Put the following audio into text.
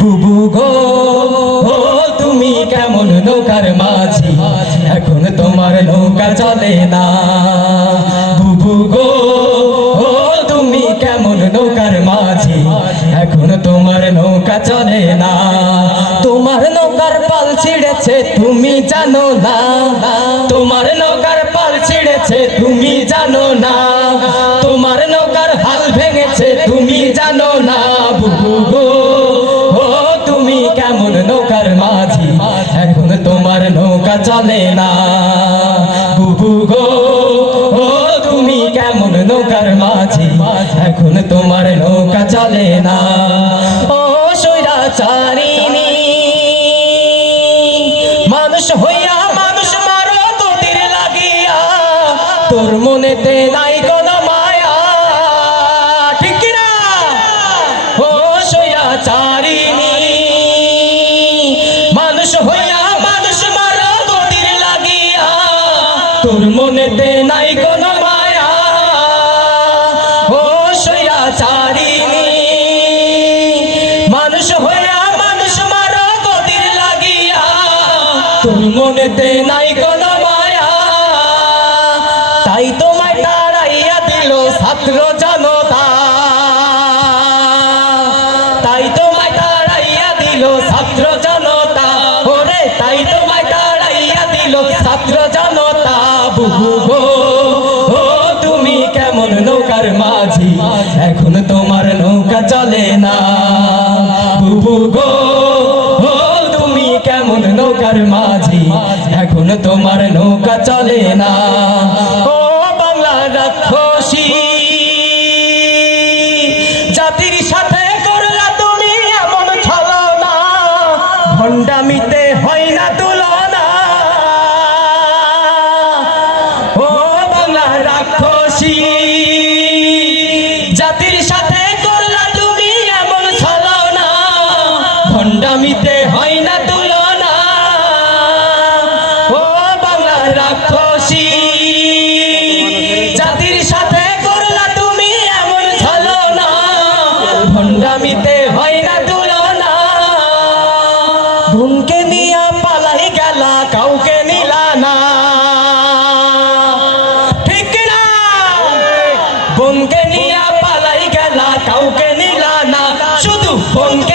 বুবু গো, ও তুমি কেমন নৌকার মাঝি? এখন তোমার নৌকা চলে না। বুবু গো, ও তুমি কেমন নৌকার মাঝি? এখন তোমার নৌকা চলে না। তোমার নৌকার পাল ছিঁড়েছে, তুমি জানো না। তোমার নৌকার পাল ছিঁড়েছে, তুমি জানো না। তোমার নৌকা চলে না। বুবু গো, ও তুমি কেমন নৌকার মাঝি? এখন তোমার নৌকা চলে না। ও সৈরাচারিণী মানুষ হইয়া মানুষ মারো তোদের লাগিয়া। তোর মনেতে নাই কোনো তোর মনেতে নাই কোনো মায়া। ও সৈরাচারিণী মানুষ হইয়া মানুষ মারো গদির লাগিয়া। তোর মনেতে নাই কোনো মায়া। তাই তোমায় তাড়াইয়া দিল ছাত্র জনতা। তাই তোমায় তাড়াইয়া দিল ছাত্র জনতা। তুমি কেমন নৌকার মাঝি? এখন তোমার নৌকা চলে না। তুমি কেমন নৌকার মাঝি? এখন তোমার নৌকা চলে না। রাক্ষসী জাতির সাথে করলা তুমি এমন ছলনা। ভণ্ডামিতে কাউকে নিলা না শুধু ফোনকে